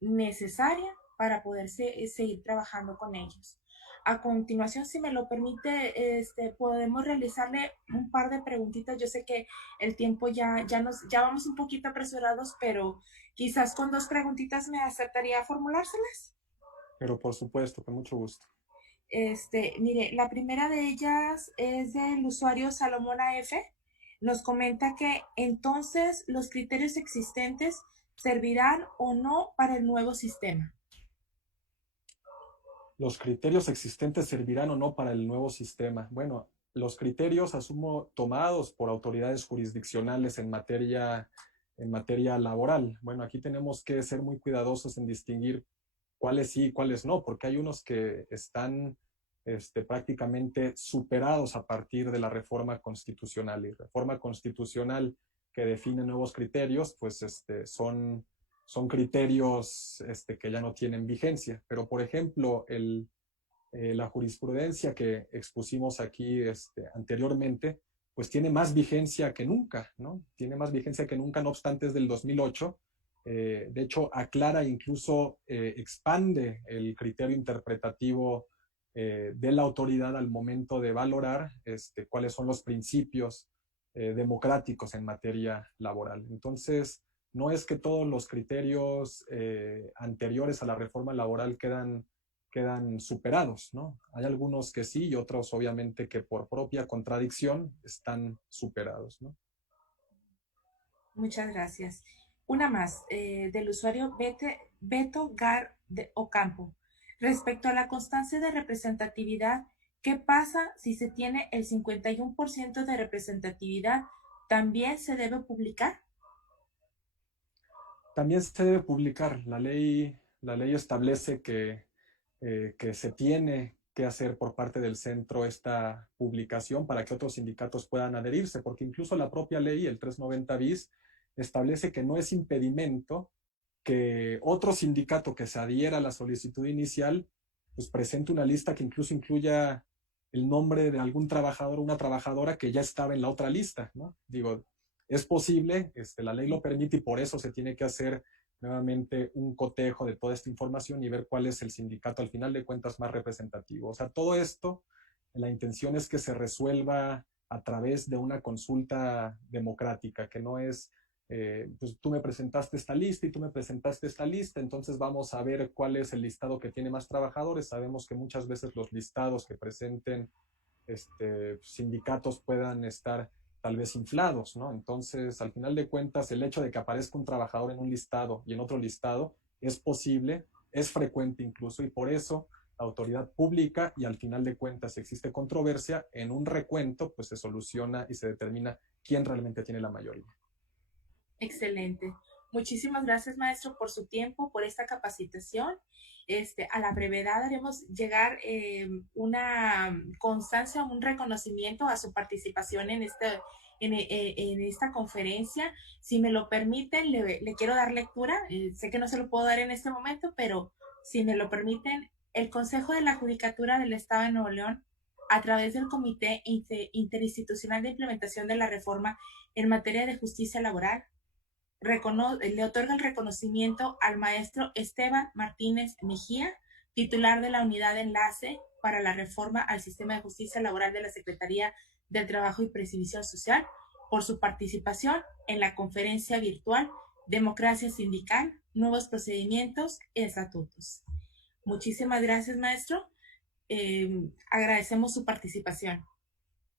necesaria para poder seguir trabajando con ellos. A continuación, si me lo permite, podemos realizarle un par de preguntitas. Yo sé que el tiempo ya vamos un poquito apresurados, pero quizás con dos preguntitas me aceptaría formulárselas. Pero por supuesto, con mucho gusto. Mire, la primera de ellas es del usuario Salomón AF. Nos comenta que entonces los criterios existentes servirán o no para el nuevo sistema. ¿Los criterios existentes servirán o no para el nuevo sistema? Bueno, los criterios, asumo, tomados por autoridades jurisdiccionales en materia laboral. Bueno, aquí tenemos que ser muy cuidadosos en distinguir cuáles sí y cuáles no, porque hay unos que están prácticamente superados a partir de la reforma constitucional. Y reforma constitucional que define nuevos criterios, pues son criterios que ya no tienen vigencia. Pero, por ejemplo, la jurisprudencia que expusimos aquí anteriormente, pues tiene más vigencia que nunca, ¿no? Tiene más vigencia que nunca, no obstante es del 2008. De hecho, aclara e incluso expande el criterio interpretativo de la autoridad al momento de valorar cuáles son los principios democráticos en materia laboral. Entonces, no es que todos los criterios anteriores a la reforma laboral quedan superados, ¿no? Hay algunos que sí y otros obviamente que por propia contradicción están superados, ¿no? Muchas gracias. Una más, del usuario Beto Gar de Ocampo. Respecto a la constancia de representatividad, ¿qué pasa si se tiene el 51% de representatividad? ¿También se debe publicar? También se debe publicar. La ley establece que se tiene que hacer por parte del centro esta publicación para que otros sindicatos puedan adherirse, porque incluso la propia ley, el 390 bis, establece que no es impedimento que otro sindicato que se adhiera a la solicitud inicial, pues presente una lista que incluso incluya el nombre de algún trabajador o una trabajadora que ya estaba en la otra lista, ¿no? Digo, es posible, la ley lo permite y por eso se tiene que hacer nuevamente un cotejo de toda esta información y ver cuál es el sindicato al final de cuentas más representativo. O sea, todo esto, la intención es que se resuelva a través de una consulta democrática, que no es, pues tú me presentaste esta lista y tú me presentaste esta lista, entonces vamos a ver cuál es el listado que tiene más trabajadores. Sabemos que muchas veces los listados que presenten sindicatos puedan estar tal vez inflados, ¿no? Entonces, al final de cuentas, el hecho de que aparezca un trabajador en un listado y en otro listado es posible, es frecuente incluso, y por eso la autoridad pública y al final de cuentas, si existe controversia, en un recuento, pues se soluciona y se determina quién realmente tiene la mayoría. Excelente. Muchísimas gracias, maestro, por su tiempo, por esta capacitación. A la brevedad haremos llegar una constancia, un reconocimiento a su participación en esta conferencia. Si me lo permiten, le quiero dar lectura. Sé que no se lo puedo dar en este momento, pero si me lo permiten, el Consejo de la Judicatura del Estado de Nuevo León, a través del Comité Interinstitucional de Implementación de la Reforma en materia de justicia laboral, le otorga el reconocimiento al maestro Esteban Martínez Mejía, titular de la unidad de enlace para la reforma al sistema de justicia laboral de la Secretaría del Trabajo y Previsión Social, por su participación en la conferencia virtual Democracia Sindical, Nuevos Procedimientos y Estatutos. Muchísimas gracias, maestro. Agradecemos su participación.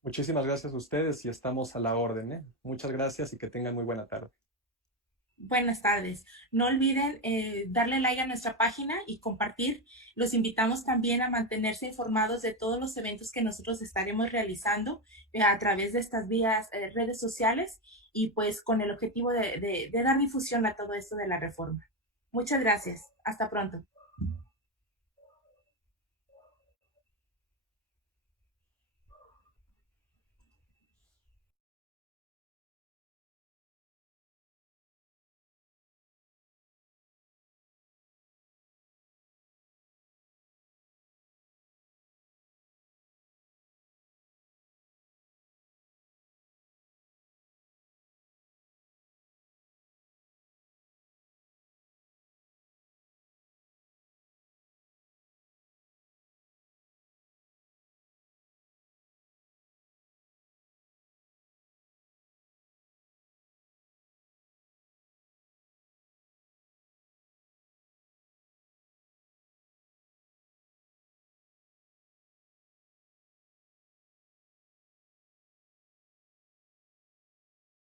Muchísimas gracias a ustedes y estamos a la orden, ¿eh? Muchas gracias y que tengan muy buena tarde. Buenas tardes. No olviden darle like a nuestra página y compartir. Los invitamos también a mantenerse informados de todos los eventos que nosotros estaremos realizando a través de estas vías, redes sociales y pues con el objetivo de dar difusión a todo esto de la reforma. Muchas gracias. Hasta pronto.